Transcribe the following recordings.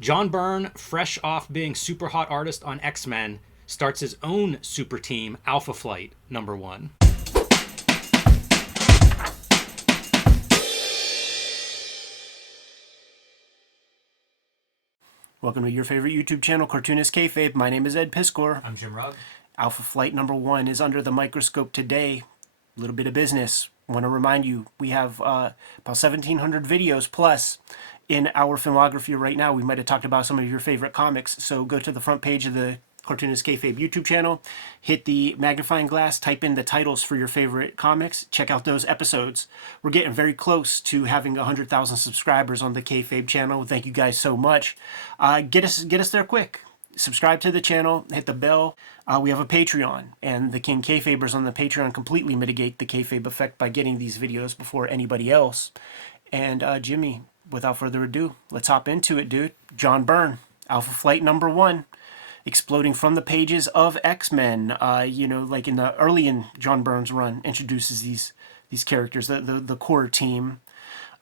John Byrne, fresh off being super hot artist on X-Men, starts his own super team, Alpha Flight #1. Welcome to your favorite YouTube channel, Cartoonist Kayfabe. My name is Ed Piskor. I'm Jim Rugg. Alpha Flight #1 is under the microscope today. A little bit of business. I want to remind you, we have about 1,700 videos plus in our filmography right now. We might have talked about some of your favorite comics. So go to the front page of the Cartoonist Kayfabe YouTube channel, hit the magnifying glass, type in the titles for your favorite comics, check out those episodes. We're getting very close to having 100,000 subscribers on the Kayfabe channel. Thank you guys so much. Get us there quick. Subscribe to the channel, hit the bell. We have a Patreon, and the King Kayfabers on the Patreon completely mitigate the kayfabe effect by getting these videos before anybody else. And Jimmy, without further ado, let's hop into it, dude. John Byrne, Alpha Flight #1. Exploding from the pages of X-Men, like in the early in John Byrne's run, introduces these characters, the core team.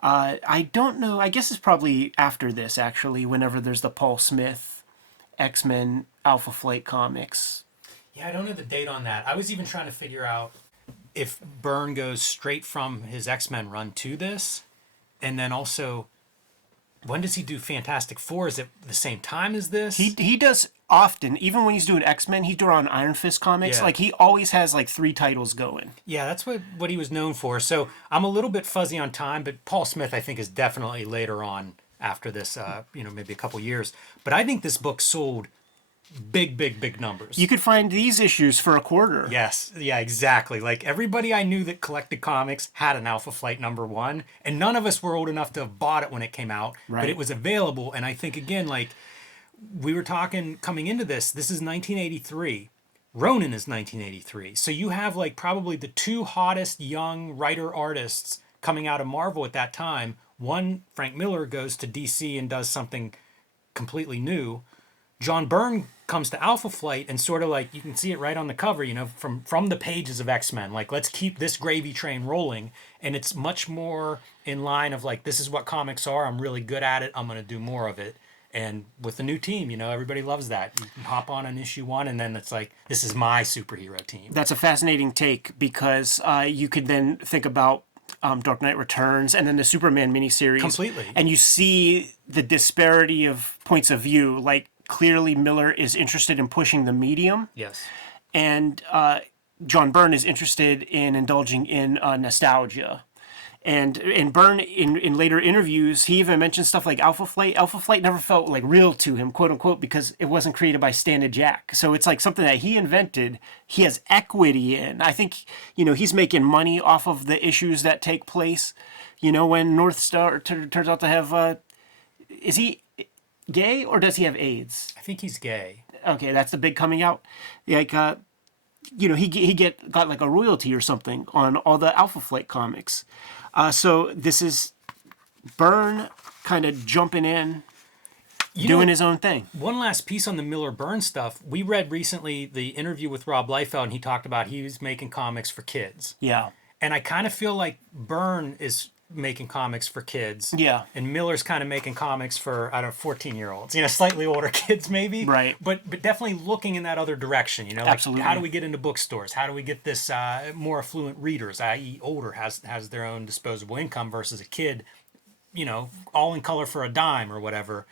I don't know, I guess it's probably after this, actually, whenever there's the Paul Smith X-Men Alpha Flight comics. Yeah, I don't know the date on that. I was even trying to figure out if Byrne goes straight from his X-Men run to this, and then also, when does he do Fantastic Four? Is it the same time as this? He does often, even when he's doing X-Men, he's doing Iron Fist comics. Yeah. Like, he always has like 3 titles going. Yeah, that's what he was known for. So I'm a little bit fuzzy on time, but Paul Smith, I think, is definitely later on after this, maybe a couple years. But I think this book sold big numbers. You could find these issues for a quarter. Yes, yeah, exactly. Like, everybody I knew that collected comics had an Alpha Flight #1, and none of us were old enough to have bought it when it came out, Right. but it was available. And I think, again, like, we were talking coming into this is 1983. Ronin is 1983. So you have, like, probably the 2 hottest young writer-artists coming out of Marvel at that time. One, Frank Miller, goes to DC and does something completely new. John Byrne comes to Alpha Flight and sort of, like, you can see it right on the cover, from the pages of X-Men. Like, let's keep this gravy train rolling. And it's much more in line of, like, this is what comics are. I'm really good at it. I'm going to do more of it. And with the new team, everybody loves that. You can hop on issue 1, and then it's like, this is my superhero team. That's a fascinating take, because you could then think about Dark Knight Returns and then the Superman miniseries. Completely. And you see the disparity of points of view. Like, clearly Miller is interested in pushing the medium. Yes. And John Byrne is interested in indulging in nostalgia. And Byrne, in later interviews, he even mentioned stuff like Alpha Flight. Alpha Flight never felt like real to him, quote unquote, because it wasn't created by Stan and Jack. So it's like something that he invented. He has equity in. I think, he's making money off of the issues that take place. When North Star turns out to have, is he gay or does he have AIDS? I think he's gay. Okay, that's the big coming out. Like, he got like a royalty or something on all the Alpha Flight comics. So this is Byrne kind of jumping in, doing his own thing. One last piece on the Miller-Byrne stuff. We read recently the interview with Rob Liefeld, and he talked about he was making comics for kids. Yeah. And I kind of feel like Byrne is making comics for kids. Yeah. And Miller's kind of making comics for, 14-year-olds, slightly older kids maybe. Right. But definitely looking in that other direction, like, Absolutely. how do we get into bookstores? How do we get this more affluent readers, i.e. older, has their own disposable income versus a kid, all in color for a dime or whatever.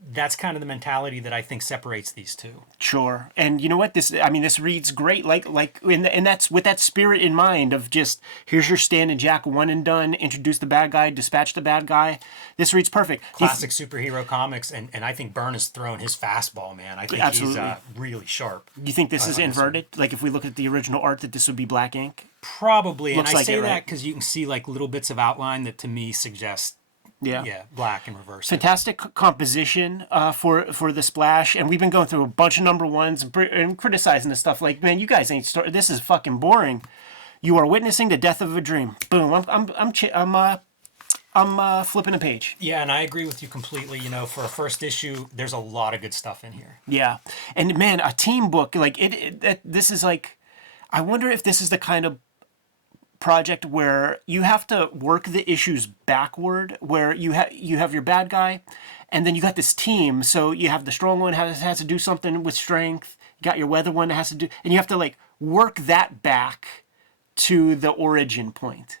That's kind of the mentality that I think separates these two. Sure. And you know what? This reads great. And that's with that spirit in mind of just, here's your Stan and Jack one and done, introduce the bad guy, dispatch the bad guy. This reads perfect. Classic superhero comics. And I think Byrne has thrown his fastball, man. I think Absolutely. He's really sharp. You think this is inverted? Like, if we look at the original art, that this would be black ink? Probably. Looks and I like say it, right? that because you can see like little bits of outline that to me suggest black and reverse. Fantastic composition for the splash, and we've been going through a bunch of #1s and criticizing this stuff. Like, man, you guys ain't this is fucking boring. You are witnessing the death of a dream. Boom. I'm flipping a page. Yeah, and I agree with you completely. For a first issue, there's a lot of good stuff in here. Yeah, and man, a team book like this is like, I wonder if this is the kind of project where you have to work the issues backward, where you have your bad guy, And then you got this team, so you have the strong one has to do something with strength. You got your weather one that has to do, and you have to like work that back to the origin point.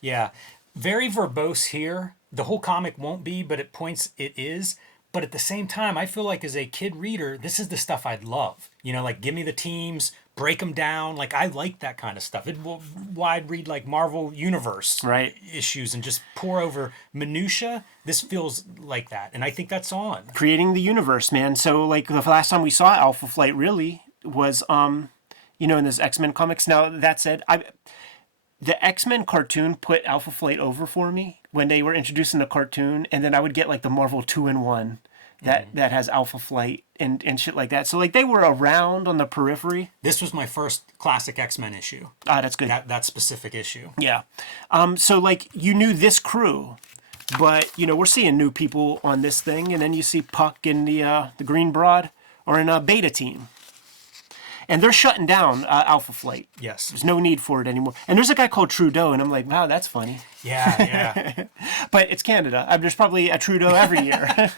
Yeah. Very verbose here. The whole comic won't be, but at points it is. But at the same time, I feel like as a kid reader, this is the stuff I'd love. You know, like give me the teams, break them down. Like I like that kind of stuff. Why I'd read like Marvel Universe Right. issues and just pour over minutia. This feels like that, and I think that's on. Creating the universe, man. So like the last time we saw Alpha Flight really was in this X-Men comics. Now that said, the X-Men cartoon put Alpha Flight over for me when they were introducing the cartoon, and then I would get like the Marvel 2-in-1 that has Alpha Flight and shit like that. So like they were around on the periphery. This was my first classic X-Men issue. Ah, that's good. That specific issue. Yeah. So like you knew this crew, but we're seeing new people on this thing, and then you see Puck and the Green Broad are in a beta team. And they're shutting down Alpha Flight. Yes. There's no need for it anymore. And there's a guy called Trudeau, and I'm like, wow, that's funny. Yeah. But it's Canada. There's probably a Trudeau every year.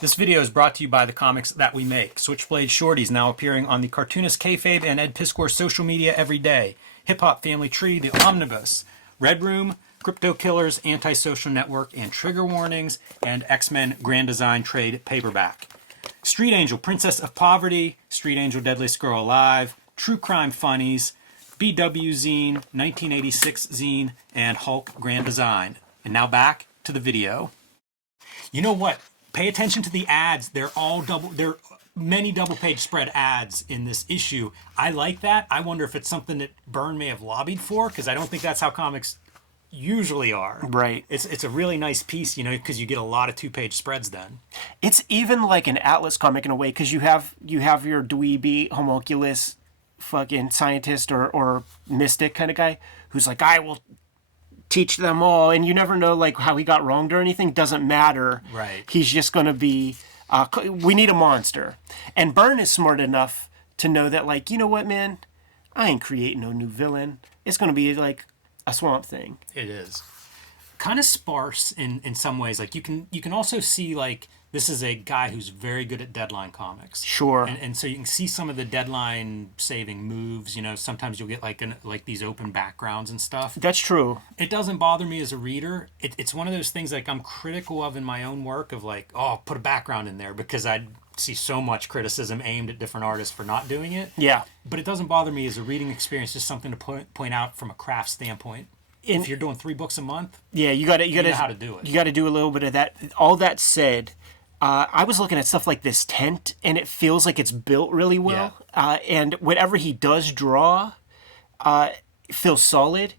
This video is brought to you by the comics that we make. Switchblade Shorties now appearing on the Cartoonist, Kayfabe, and Ed Piscor's social media every day. Hip Hop Family Tree, The Omnibus, Red Room, Crypto Killers, Antisocial Network, and Trigger Warnings, and X-Men Grand Design Trade Paperback. Street Angel, Princess of Poverty, Street Angel, Deadliest Girl Alive, True Crime Funnies, BW Zine, 1986 Zine, and Hulk Grand Design. And now back to the video. You know what? Pay attention to the ads. There are many double-page spread ads in this issue. I like that. I wonder if it's something that Byrne may have lobbied for, because I don't think that's how comics usually are. Right. It's a really nice piece, because you get a lot of 2-page spreads then. It's even like an Atlas comic in a way, because you have your dweeby homunculus fucking scientist or mystic kind of guy who's like, I will teach them all, and you never know like how he got wronged or anything. Doesn't matter. Right. He's just going to be we need a monster. And Byrne is smart enough to know that, like, you know what, man, I ain't creating no new villain. It's going to be like a Swamp Thing. It is kind of sparse in some ways. Like you can also see like this is a guy who's very good at deadline comics. Sure. And so you can see some of the deadline saving moves. Sometimes you'll get like these open backgrounds and stuff. That's true. It doesn't bother me as a reader. It's one of those things like I'm critical of in my own work of like, oh, put a background in there, because I see so much criticism aimed at different artists for not doing it. Yeah. But it doesn't bother me as a reading experience, just something to point out from a craft standpoint. If you're doing 3 books a month, yeah, you know how to do it. You got to do a little bit of that. All that said, I was looking at stuff like this tent, and it feels like it's built really well. Yeah. And whatever he does draw, feels solid,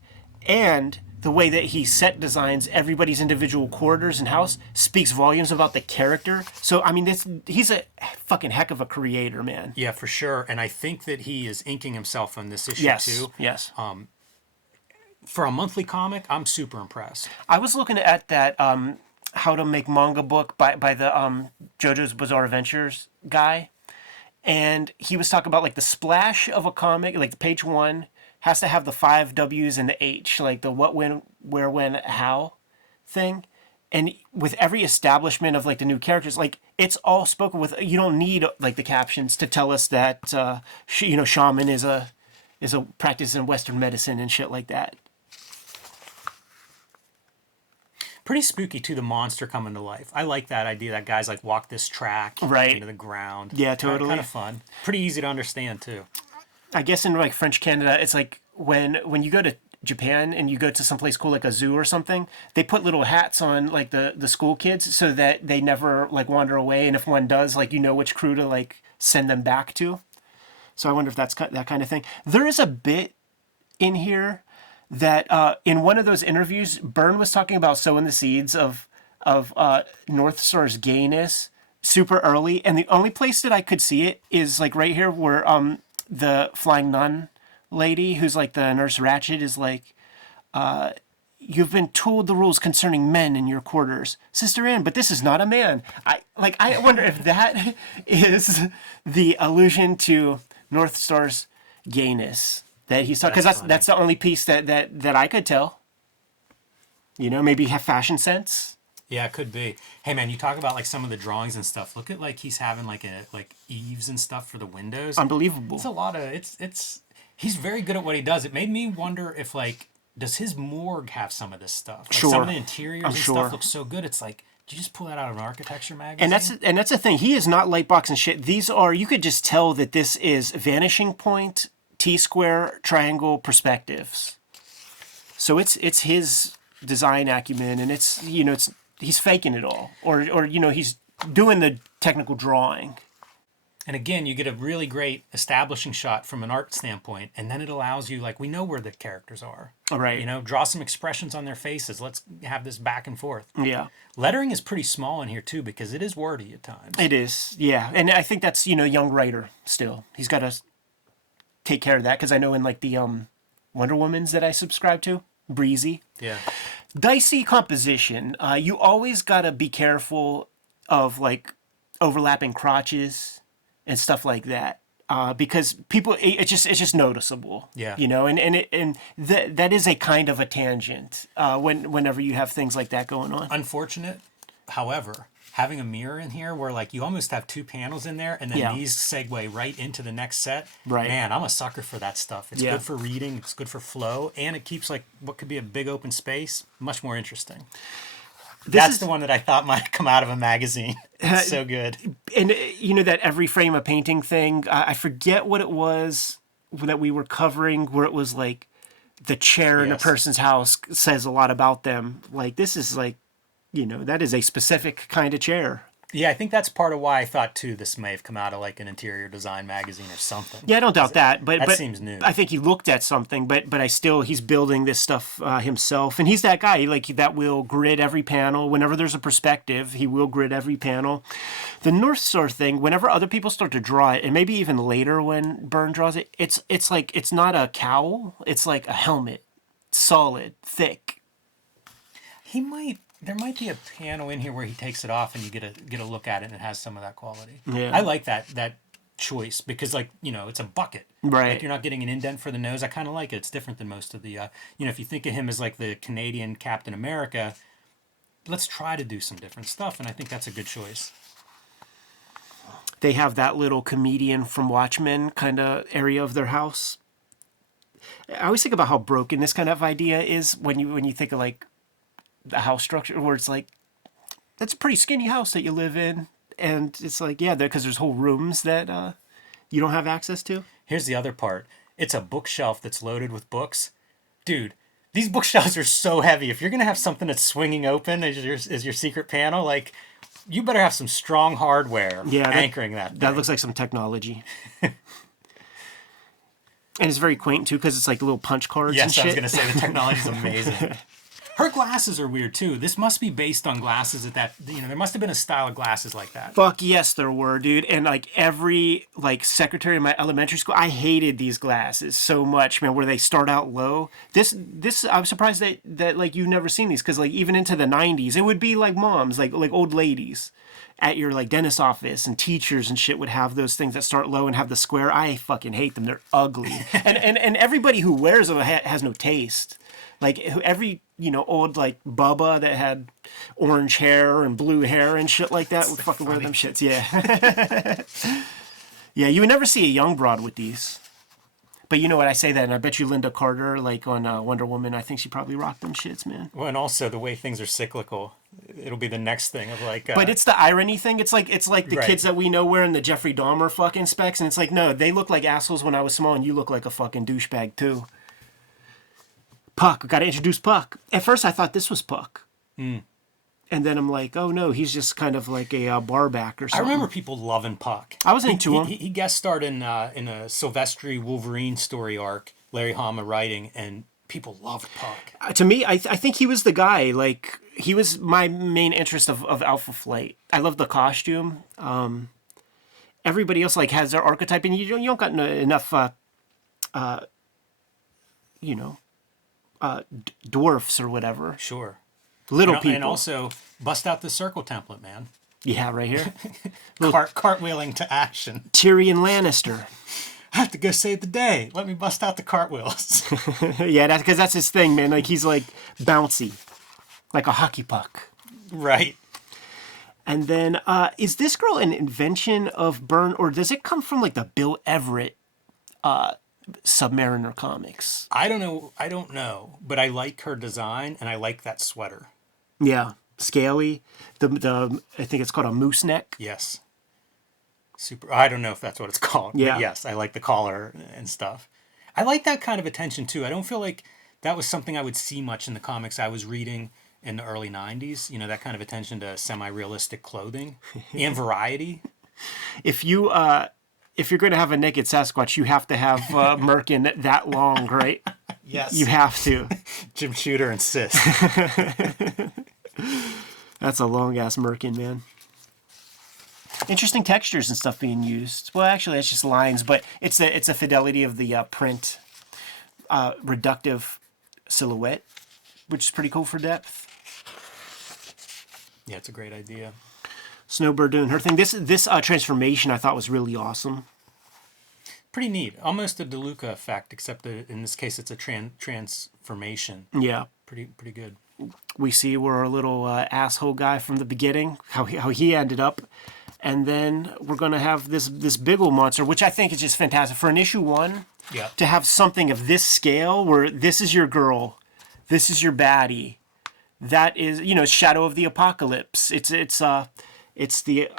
and the way that he set designs everybody's individual quarters and house speaks volumes about the character. So I mean, he's a fucking heck of a creator, man. Yeah, for sure. And I think that he is inking himself on this issue too. Yes. For a monthly comic, I'm super impressed. I was looking at that How to Make Manga book by the JoJo's Bizarre Adventures guy, and he was talking about like the splash of a comic, like the page 1 has to have the 5 W's and the H, like the what, when, where, when, how thing. And with every establishment of like the new characters, like it's all spoken with. You don't need like the captions to tell us that shaman is a practice in Western medicine and shit like that. Pretty spooky too, the monster coming to life. I like that idea that guys like walk this track right into the ground. Yeah, totally. Kind of fun. Pretty easy to understand too. I guess in like French Canada, it's like when you go to Japan and you go to some place cool like a zoo or something, they put little hats on like the school kids so that they never like wander away, and if one does, like which crew to like send them back to. So I wonder if that's that kind of thing. There is a bit in here that in one of those interviews, Byrne was talking about sowing the seeds of North Star's gayness super early, and the only place that I could see it is like right here where the flying nun lady, who's like the Nurse Ratched, is like, you've been told the rules concerning men in your quarters, Sister Anne, but this is not a man. I wonder if that is the allusion to North Star's gayness that he's talking, because that's the only piece that I could tell. Maybe have fashion sense. Yeah, it could be. Hey man, you talk about like some of the drawings and stuff. Look at like he's having like eaves and stuff for the windows. Unbelievable. It's a lot of it's he's very good at what he does. It made me wonder if like does his morgue have some of this stuff? Like some Sure. of the interiors I'm and sure. stuff look so good. It's like, did you just pull that out of an architecture magazine? And that's the thing. He is not lightbox and shit. These are, you could just tell that this is vanishing point, T-square, triangle perspectives. So it's his design acumen, and it's, you know, it's he's faking it all, or you know, he's doing the technical drawing. And again, you get a really great establishing shot from an art standpoint, and then it allows you, like, we know where the characters are. All right. You know, draw some expressions on their faces. Let's have this back and forth. Yeah. Lettering is pretty small in here, too, because it is wordy at times. It is, yeah. And I think that's, you know, young writer still. He's got to take care of that, because I know in, like, the Wonder Womans that I subscribe to, Breezy. Yeah. Dicey composition. You always got to be careful of, like, overlapping crotches and stuff like that, because people, it's just noticeable. Yeah. You know, and that is a kind of a tangent whenever you have things like that going on. Unfortunate, however, having a mirror in here where like you almost have two panels in there, and then Yeah. these segue right into the next set. Right. Man, I'm a sucker for that stuff. It's Yeah. good for reading. It's good for flow, and it keeps like what could be a big open space much more interesting. That's the one that I thought might come out of a magazine. It's so good. And you know that every frame a painting thing. I forget what it was that we were covering, where it was like the chair in a Yes. person's house says a lot about them. Like this is like, you know, that is a specific kind of chair. Yeah, I think that's part of why I thought too this may have come out of like an interior design magazine or something. Yeah, I don't doubt that. But That seems new. I think he looked at something, but he's building this stuff himself, and he's that guy like that will grid every panel whenever there's a perspective. He will grid every panel. The North Star thing, whenever other people start to draw it, and maybe even later when Byrne draws it, it's like it's not a cowl, it's like a helmet, solid, thick. There might be a panel in here where he takes it off and you get a look at it and it has some of that quality. Yeah. I like that choice because like, you know, it's a bucket. Right. Like you're not getting an indent for the nose. I kind of like it. It's different than most of the, you know, if you think of him as like the Canadian Captain America, let's try to do some different stuff. And I think that's a good choice. They have that little comedian from Watchmen kind of area of their house. I always think about how broken this kind of idea is when you think of like the house structure, where it's like that's a pretty skinny house that you live in, and it's like, yeah, because there's whole rooms that you don't have access to. Here's the other part. It's a bookshelf that's loaded with books. Dude, these bookshelves are so heavy. If you're going to have something that's swinging open as your secret panel, like, you better have some strong hardware anchoring that. That looks like some technology. And it's very quaint, too, because it's like little punch cards and Yes, I was shit. going to say the technology's amazing. Her glasses are weird, too. This must be based on glasses there must have been a style of glasses like that. Fuck yes, there were, dude. And like every like secretary in my elementary school, I hated these glasses so much, man. Where they start out low. This I'm surprised that like you've never seen these, because like even into the '90s, it would be like moms, like old ladies at your like dentist office, and teachers and shit would have those things that start low and have the square. I fucking hate them. They're ugly. and everybody who wears them has no taste. Like every, you know, old like Bubba that had orange hair and blue hair and shit like that would fucking wear them shits. Yeah. Yeah, you would never see a young broad with these. But you know what, I say that, and I bet you Linda Carter, like on Wonder Woman, I think she probably rocked them shits, man. Well, and also the way things are cyclical, it'll be the next thing of like. But it's the irony thing. It's like the Right. kids that we know wearing the Jeffrey Dahmer fucking specs, and it's like, no, they look like assholes when I was small, and you look like a fucking douchebag too. Puck, got to introduce Puck. At first, I thought this was Puck. And then I'm like, oh no, he's just kind of like a barback or I something. remember people loving Puck. I was into him. He guest starred in a Silvestri Wolverine story arc, Larry Hama writing, and people loved Puck. To me, I think he was the guy. Like, he was my main interest of Alpha Flight. I love the costume. Everybody else like has their archetype, and you don't got enough, dwarfs or whatever. Sure. Little And, people. and also, bust out the circle template, man. Yeah, right here. Cartwheeling to action. Tyrion Lannister. I have to go save the day. Let me bust out the cartwheels. Yeah, because that's his thing, man. Like, he's like bouncy, like a hockey puck. Right. And then, is this girl an invention of Byrne, or does it come from like the Bill Everett Submariner comics? I don't know. I don't know, but I like her design and I like that sweater. Yeah, scaly. The I think it's called a moose neck. Yes. Super. I don't know if that's what it's called. Yeah. But yes, I like the collar and stuff. I like that kind of attention too. I don't feel like that was something I would see much in the comics I was reading in the early 90s. You know, that kind of attention to semi-realistic clothing and variety. If you're going to have a naked Sasquatch, you have to have Merkin that long, right? Yes. You have to. Jim Shooter insists. That's a long ass Merkin, man. Interesting textures and stuff being used. Well, actually, it's just lines, but it's a fidelity of the print reductive silhouette, which is pretty cool for depth. Yeah, it's a great idea. Snowbird doing her thing. This transformation I thought was really awesome. Pretty neat. Almost a DeLuca effect, except that in this case it's a transformation. Yeah. Pretty good. We see where our little asshole guy from the beginning, how he ended up. And then we're going to have this big old monster, which I think is just fantastic. For an issue 1, Yeah. to have something of this scale where this is your girl, this is your baddie, that is, Shadow of the Apocalypse. It's the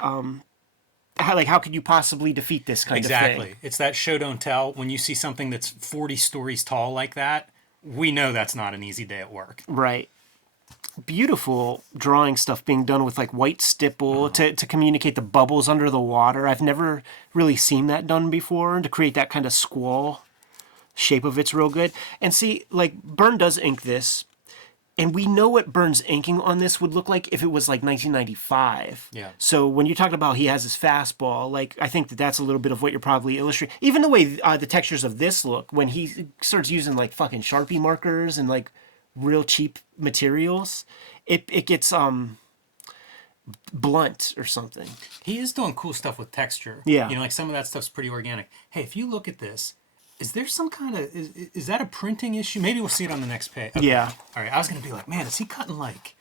how could you possibly defeat this kind of thing? Exactly. It's that show don't tell. When you see something that's 40 stories tall like that, we know that's not an easy day at work. Right. Beautiful drawing stuff being done with like white stipple to communicate the bubbles under the water. I've never really seen that done before, and to create that kind of squall shape of it's real good. And see, like Byrne does ink this, and we know what Byrne's inking on this would look like if it was like 1995. Yeah. So when you talk about he has his fastball, like I think that's a little bit of what you're probably illustrating. Even the way the textures of this look when he starts using like fucking Sharpie markers and like real cheap materials, it gets blunt or something. He is doing cool stuff with texture. Yeah. Like some of that stuff's pretty organic. Hey, if you look at this, is there some kind of is that a printing issue? Maybe we'll see it on the next page. Okay. Yeah. All right. I was gonna be like, man, is he cutting like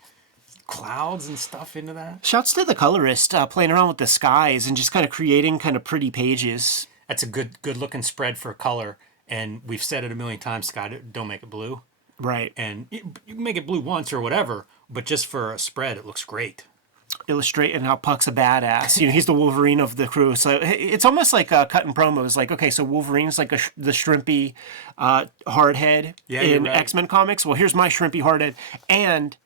clouds and stuff into that? Shouts to the colorist playing around with the skies and just kind of creating kind of pretty pages. That's a good looking spread for color. And we've said it a million times, Scott, don't make it blue. Right. And you can make it blue once or whatever, but just for a spread, it looks great. Illustrating how Puck's a badass. He's the Wolverine of the crew. So it's almost like cutting promos. Like, okay, so Wolverine's like the shrimpy hardhead in right. X-Men comics. Well, here's my shrimpy hardhead. And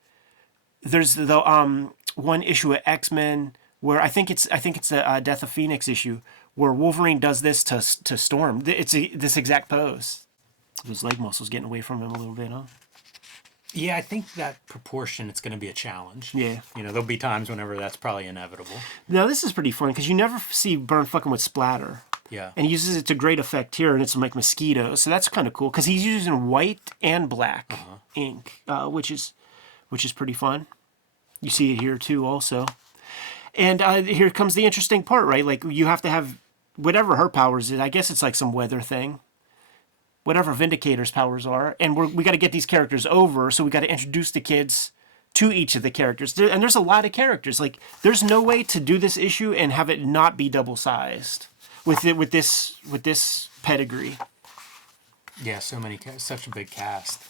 there's the one issue of X-Men where I think it's the Death of Phoenix issue where Wolverine does this to Storm. It's this exact pose. His leg muscles getting away from him a little bit, huh? Yeah, I think that proportion, it's going to be a challenge. Yeah. There'll be times whenever that's probably inevitable. Now, this is pretty fun because you never see Byrne fucking with splatter. Yeah. And he uses it to great effect here, and it's like mosquitoes. So that's kind of cool because he's using white and black ink, which is pretty fun. You see it here too, also. And here comes the interesting part, right? Like you have to have whatever her powers is. I guess it's like some weather thing. Whatever Vindicator's powers are, and we got to get these characters over, so we got to introduce the kids to each of the characters. And there's a lot of characters. Like, there's no way to do this issue and have it not be double-sized with this pedigree. Yeah, such a big cast.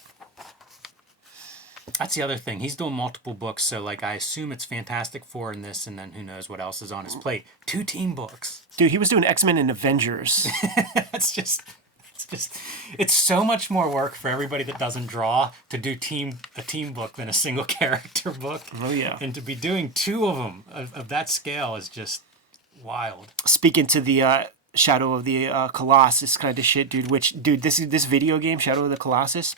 That's the other thing. He's doing multiple books, so like I assume it's Fantastic Four in this, and then who knows what else is on his plate. 2 team books. Dude, he was doing X-Men and Avengers. It's so much more work for everybody that doesn't draw to do a team book than a single character book. Oh, yeah. And to be doing 2 of them of that scale is just wild. Speaking to the Shadow of the Colossus kind of shit, dude, this video game, Shadow of the Colossus,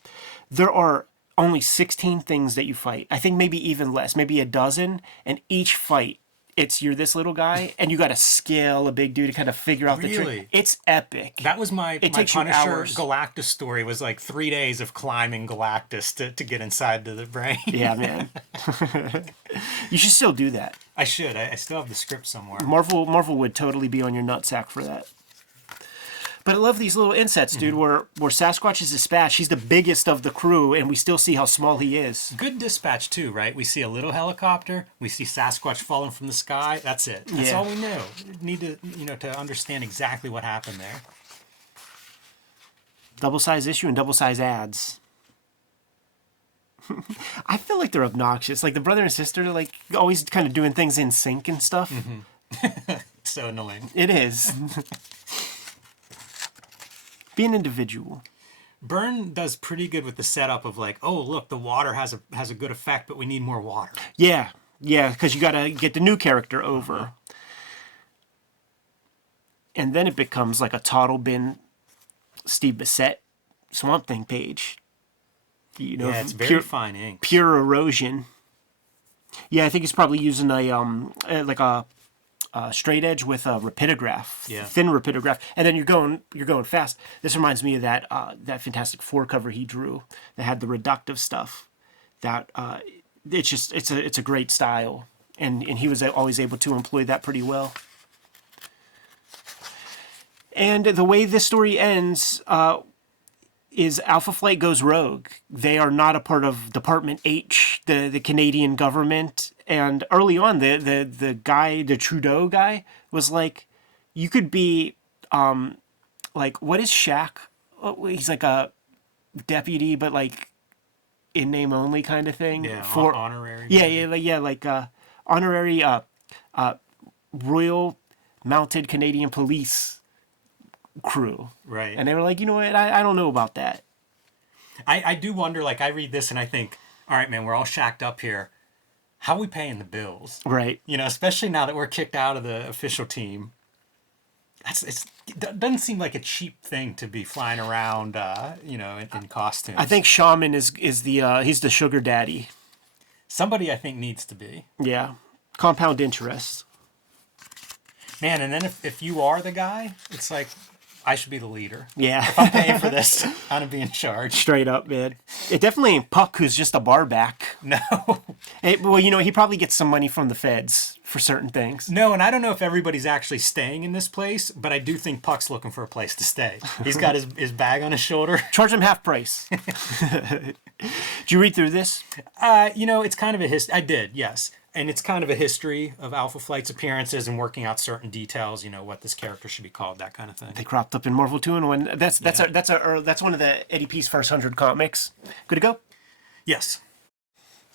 there are only 16 things that you fight. I think maybe even less, maybe a dozen, and each fight, you're this little guy, and you got to scale a big dude to kind of figure out the trick. It's epic. That was my takes you Punisher hours. Galactus story. Was like 3 days of climbing Galactus to get inside to the brain. Yeah, man. You should still do that. I should. I still have the script somewhere. Marvel would totally be on your nutsack for that. But I love these little insets, dude, where Sasquatch is dispatched. He's the biggest of the crew, and we still see how small he is. Good dispatch too, right? We see a little helicopter. We see Sasquatch falling from the sky. That's it. That's all we know. We need to, to understand exactly what happened there. Double-size issue and double-size ads. I feel like they're obnoxious. Like the brother and sister, like always kind of doing things in sync and stuff. So annoying. It is. Be an individual. Byrne does pretty good with the setup of like, oh look, the water has a good effect, but we need more water. Yeah, because you got to get the new character over, and then it becomes like a Toddle Bin, Steve Bissett, Swamp Thing page. Yeah, it's very fine ink. Pure erosion. Yeah, I think he's probably using a straight edge with a rapidograph, thin rapidograph, and then you're going fast. This reminds me of that Fantastic Four cover he drew that had the reductive stuff. That it's a great style, and he was always able to employ that pretty well. And the way this story ends is Alpha Flight goes rogue. They are not a part of Department H, the Canadian government. And early on, the guy, the Trudeau guy, was like, you could be, like, what is Shaq? Oh, he's like a deputy, but like in name only kind of thing. Yeah, for honorary. Like honorary Royal Mounted Canadian Police crew. Right. And they were like, you know what? I don't know about that. I do wonder, like, I read this and I think, all right, man, we're all shacked up here. How are we paying the bills? Right. Especially now that we're kicked out of the official team. It doesn't seem like a cheap thing to be flying around, in costumes. I think Shaman is he's the sugar daddy. Somebody I think needs to be. Yeah. Compound interest. Man, and then if you are the guy, it's like, I should be the leader. Yeah. If I'm paying for this, I'm going to be in charge. Straight up, man. It definitely ain't Puck, who's just a bar back. No. Well, he probably gets some money from the feds for certain things. No, and I don't know if everybody's actually staying in this place, but I do think Puck's looking for a place to stay. He's got his bag on his shoulder. Charge him half price. Did you read through this? It's kind of a history. I did, yes. And it's kind of a history of Alpha Flight's appearances and working out certain details, what this character should be called, that kind of thing. They cropped up in Marvel 2-in-1. That's one of the Eddie P's first 100 comics. Good to go? Yes.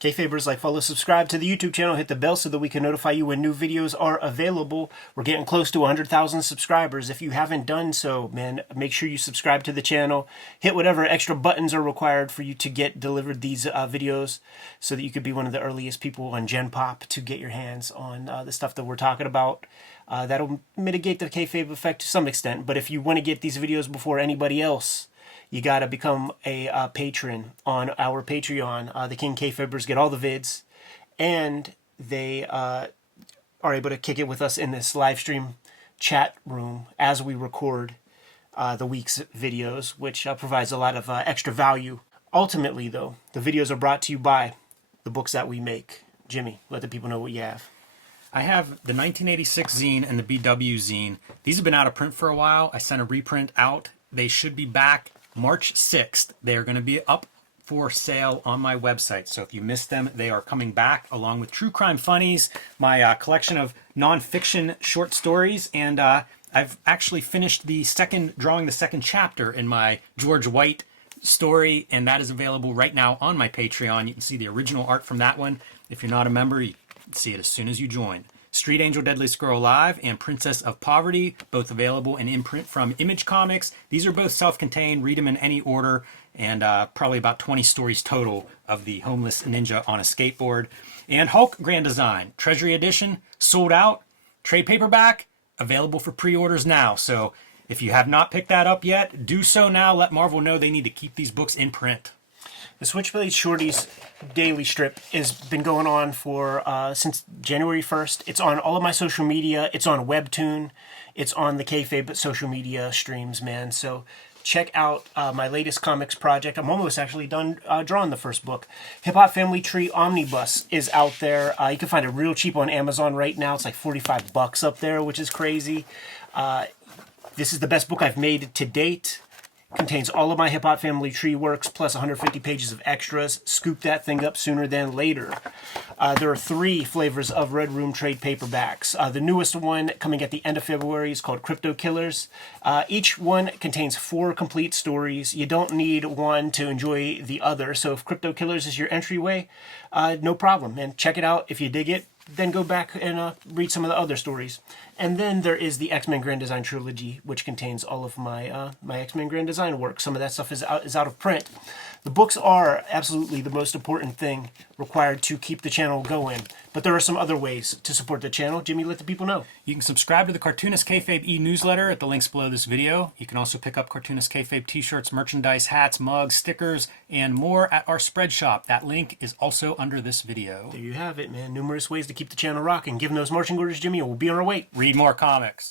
Kayfabers, like, follow, subscribe to the YouTube channel, hit the bell so that we can notify you when new videos are available. We're getting close to 100,000 subscribers. If you haven't done so, man, make sure you subscribe to the channel. Hit whatever extra buttons are required for you to get delivered these videos so that you could be one of the earliest people on Gen Pop to get your hands on the stuff that we're talking about. That'll mitigate the kayfabe effect to some extent, but if you want to get these videos before anybody else, you got to become a patron on our Patreon. The King Kayfabers get all the vids, and they are able to kick it with us in this live stream chat room as we record the week's videos, which provides a lot of extra value. Ultimately, though, the videos are brought to you by the books that we make. Jimmy, let the people know what you have. I have the 1986 zine and the BW zine. These have been out of print for a while. I sent a reprint out. They should be back March 6th. They're going to be up for sale on my website. So if you missed them, they are coming back along with True Crime Funnies, my collection of nonfiction short stories. And I've actually finished drawing the second chapter in my George White story. And that is available right now on my Patreon. You can see the original art from that one. If you're not a member, you can see it as soon as you join. Street Angel, Deadly Squirrel Live, and Princess of Poverty, both available in imprint from Image Comics. These are both self-contained. Read them in any order, and probably about 20 stories total of the homeless ninja on a skateboard. And Hulk Grand Design, Treasury Edition, sold out. Trade paperback, available for pre-orders now. So if you have not picked that up yet, do so now. Let Marvel know they need to keep these books in print. The Switchblade Shorties daily strip has been going on for since January 1st. It's on all of my social media. It's on Webtoon. It's on the Kayfabe social media streams, man. So check out my latest comics project. I'm almost actually done drawing the first book. Hip Hop Family Tree Omnibus is out there. You can find it real cheap on Amazon right now. It's like $45 up there, which is crazy. This is the best book I've made to date. Contains all of my Hip Hop Family Tree works, plus 150 pages of extras. Scoop that thing up sooner than later. There are 3 flavors of Red Room trade paperbacks. The newest one, coming at the end of February, is called Crypto Killers. Each one contains 4 complete stories. You don't need one to enjoy the other, so if Crypto Killers is your entryway, no problem. And check it out. If you dig it, then go back and read some of the other stories. And then there is the X-Men Grand Design Trilogy, which contains all of my my X-Men Grand Design work. Some of that stuff is out of print. The books are absolutely the most important thing required to keep the channel going. But there are some other ways to support the channel. Jimmy, let the people know. You can subscribe to the Cartoonist Kayfabe e-newsletter at the links below this video. You can also pick up Cartoonist Kayfabe t-shirts, merchandise, hats, mugs, stickers, and more at our spread shop. That link is also under this video. There you have it, man. Numerous ways to keep the channel rocking. Give them those marching orders, Jimmy, and we'll be on our way. Read more comics.